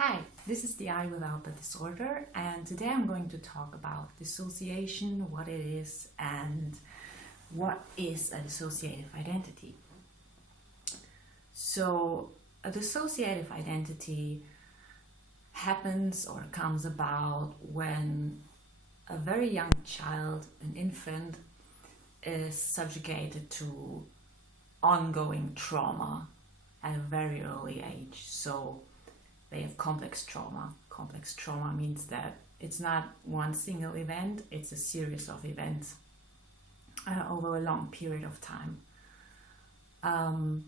Hi, this is the I Without the Disorder, and today I'm going to talk about dissociation, what it is, and what is a dissociative identity. So, a dissociative identity happens or comes about when a very young child, an infant, is subjugated to ongoing trauma at a very early age. So they have complex trauma. Complex trauma means that it's not one single event, it's a series of events over a long period of time. A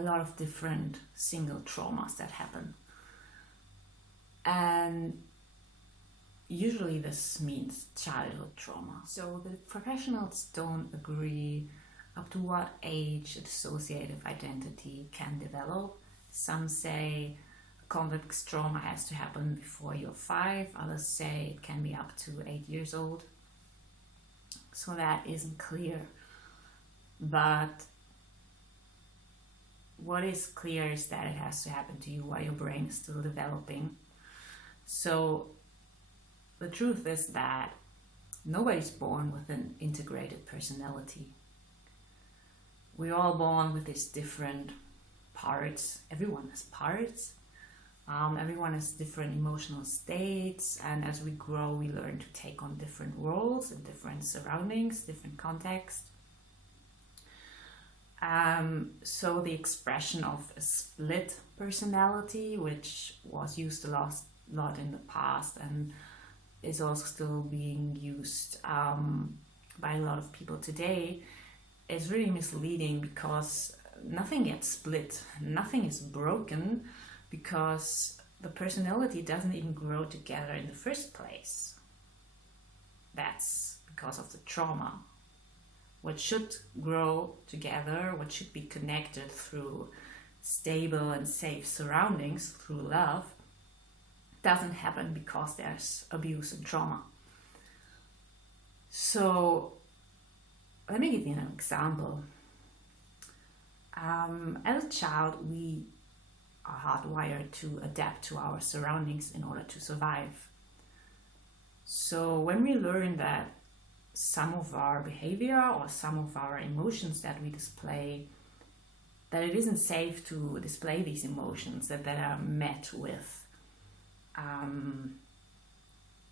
lot of different single traumas that happen. And usually this means childhood trauma. So the professionals don't agree up to what age a dissociative identity can develop. Some say complex trauma has to happen before you're 5. Others say it can be up to 8 years old. So that isn't clear. But what is clear is that it has to happen to you while your brain is still developing. So the truth is that nobody's born with an integrated personality. We're all born with these different parts. Everyone has parts. Everyone has different emotional states, and as we grow we learn to take on different roles in different surroundings, different contexts. So the expression of a split personality, which was used a lot in the past and is also still being used by a lot of people today, is really misleading, because nothing gets split, nothing is broken, because the personality doesn't even grow together in the first place. That's because of the trauma. What should grow together, what should be connected through stable and safe surroundings, through love, doesn't happen because there's abuse and trauma. So let me give you an example. As a child, we are hardwired to adapt to our surroundings in order to survive. So when we learn that some of our behavior or some of our emotions that we display, that it isn't safe to display these emotions, that are met with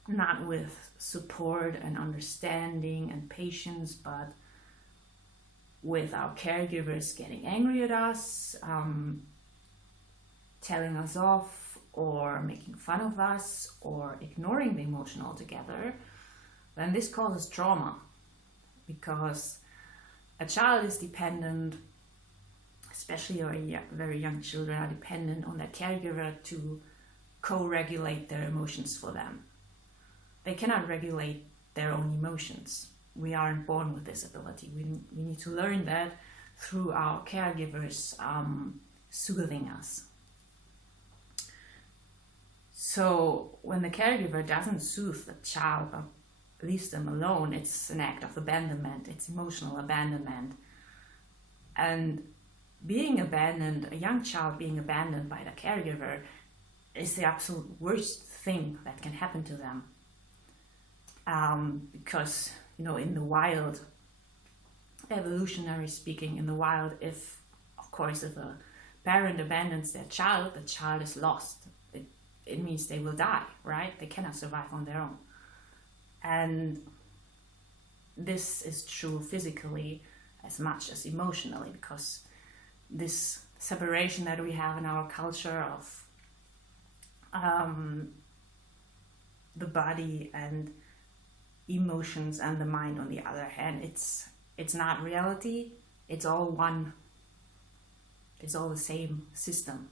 not with support and understanding and patience, but with our caregivers getting angry at us, telling us off, or making fun of us, or ignoring the emotion altogether, then this causes trauma, because a child is dependent, especially very young children are dependent on their caregiver to co-regulate their emotions for them. They cannot regulate their own emotions. We aren't born with this ability. We need to learn that through our caregivers soothing us. So when the caregiver doesn't soothe the child but leaves them alone, it's an act of abandonment. It's emotional abandonment. And being abandoned, a young child being abandoned by the caregiver, is the absolute worst thing that can happen to them. Because in the wild, evolutionary speaking, in the wild, if a parent abandons their child, the child is lost. It means they will die, right? They cannot survive on their own. And this is true physically as much as emotionally, because this separation that we have in our culture of the body and emotions and the mind, on the other hand, it's not reality. It's all one. It's all the same system.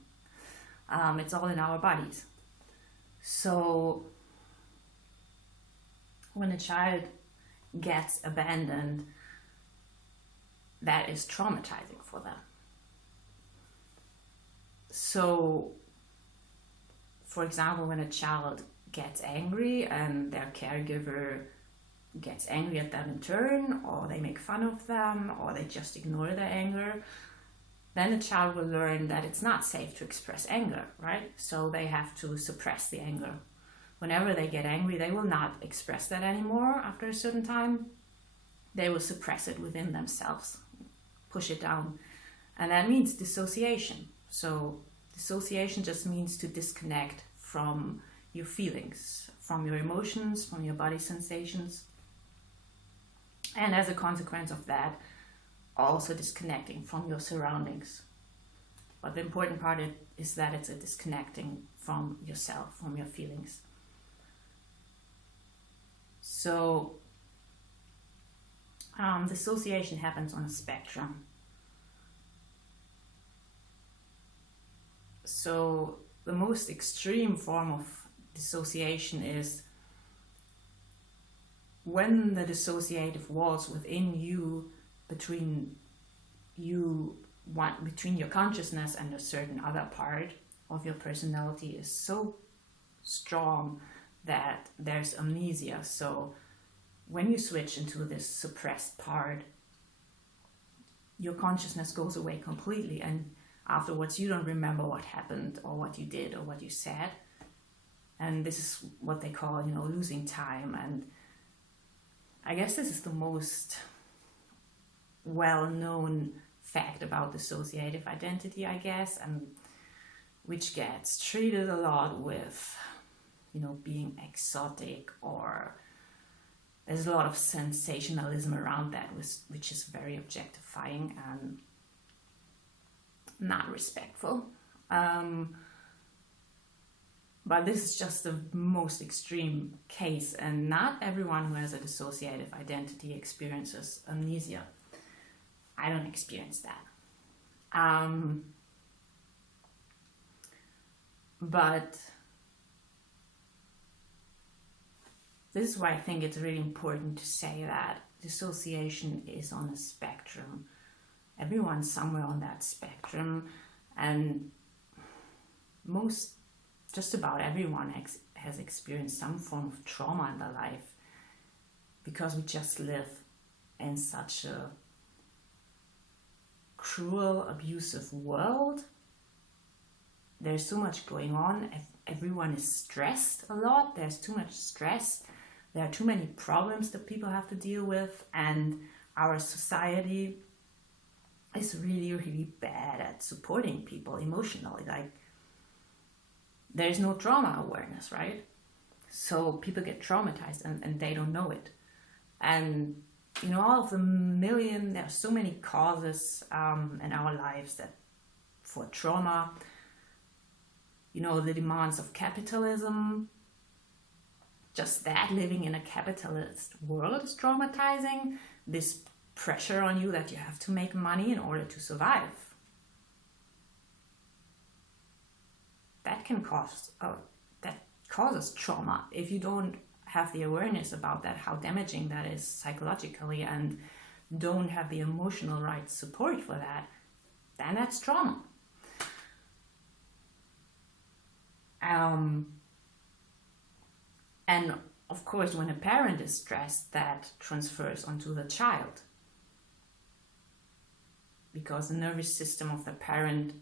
It's all in our bodies. So when a child gets abandoned, that is traumatizing for them. So, for example, when a child gets angry and their caregiver gets angry at them in turn, or they make fun of them, or they just ignore their anger, then the child will learn that it's not safe to express anger, right? So they have to suppress the anger. Whenever they get angry, they will not express that anymore after a certain time. They will suppress it within themselves, push it down. And that means dissociation. So dissociation just means to disconnect from your feelings, from your emotions, from your body sensations. And as a consequence of that, also disconnecting from your surroundings. But the important part is that it's a disconnecting from yourself, from your feelings. So dissociation happens on a spectrum. So the most extreme form of dissociation is when the dissociative walls within you, between your consciousness and a certain other part of your personality, is so strong that there's amnesia. So when you switch into this suppressed part, your consciousness goes away completely, and afterwards you don't remember what happened or what you did or what you said. And this is what they call, losing time. And I guess this is the most well-known fact about dissociative identity, I guess, and which gets treated a lot with, being exotic, or there's a lot of sensationalism around that, which is very objectifying and not respectful. But this is just the most extreme case, and not everyone who has a dissociative identity experiences amnesia. I don't experience that. But this is why I think it's really important to say that dissociation is on a spectrum. Everyone's somewhere on that spectrum, and just about everyone has experienced some form of trauma in their life, because we just live in such a cruel, abusive world. There's so much going on. Everyone is stressed a lot. There's too much stress. There are too many problems that people have to deal with, and our society is really, really bad at supporting people emotionally. Like, there's no trauma awareness, right? So people get traumatized and they don't know it. And all of there are so many causes in our lives that for trauma, the demands of capitalism, just that living in a capitalist world is traumatizing. This pressure on you that you have to make money in order to survive. That causes trauma. If you don't have the awareness about that, how damaging that is psychologically, and don't have the emotional right support for that, then that's trauma. And of course, when a parent is stressed, that transfers onto the child, because the nervous system of the parent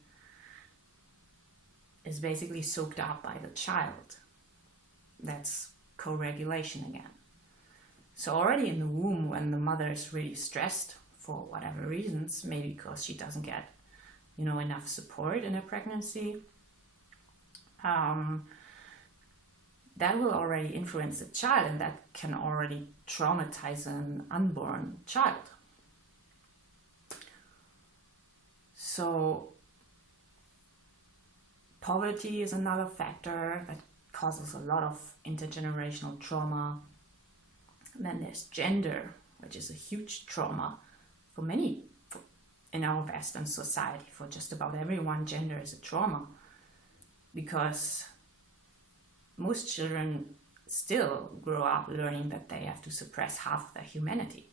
is basically soaked up by the child. That's co-regulation again. So already in the womb, when the mother is really stressed for whatever reasons, maybe because she doesn't get, enough support in her pregnancy, that will already influence the child, and that can already traumatize an unborn child. So poverty is another factor that causes a lot of intergenerational trauma. And then there's gender, which is a huge trauma for many in our Western society. For just about everyone, gender is a trauma, because most children still grow up learning that they have to suppress half of their humanity.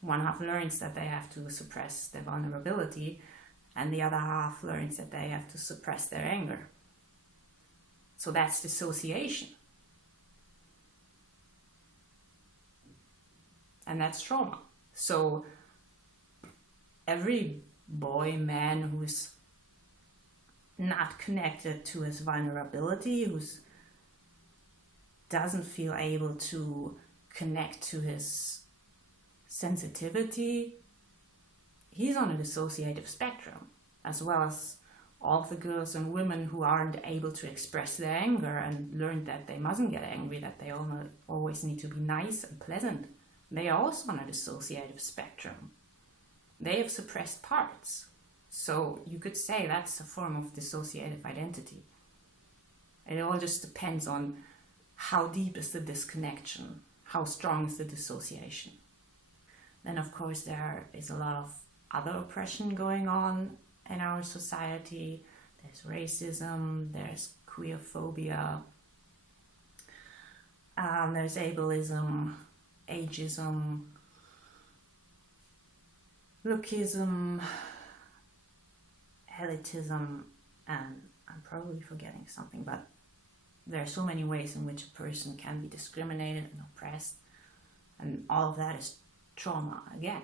One half learns that they have to suppress their vulnerability, and the other half learns that they have to suppress their anger. So that's dissociation. And that's trauma. So every boy, man who's not connected to his vulnerability, who doesn't feel able to connect to his sensitivity, he's on a dissociative spectrum, as well as all the girls and women who aren't able to express their anger and learned that they mustn't get angry, that they always need to be nice and pleasant. They are also on a dissociative spectrum. They have suppressed parts. So you could say that's a form of dissociative identity. It all just depends on how deep is the disconnection, how strong is the dissociation. Then, of course, there is a lot of other oppression going on in our society. There's racism, there's queerphobia, there's ableism, ageism, lookism, elitism, and I'm probably forgetting something, but there are so many ways in which a person can be discriminated and oppressed, and all of that is trauma again.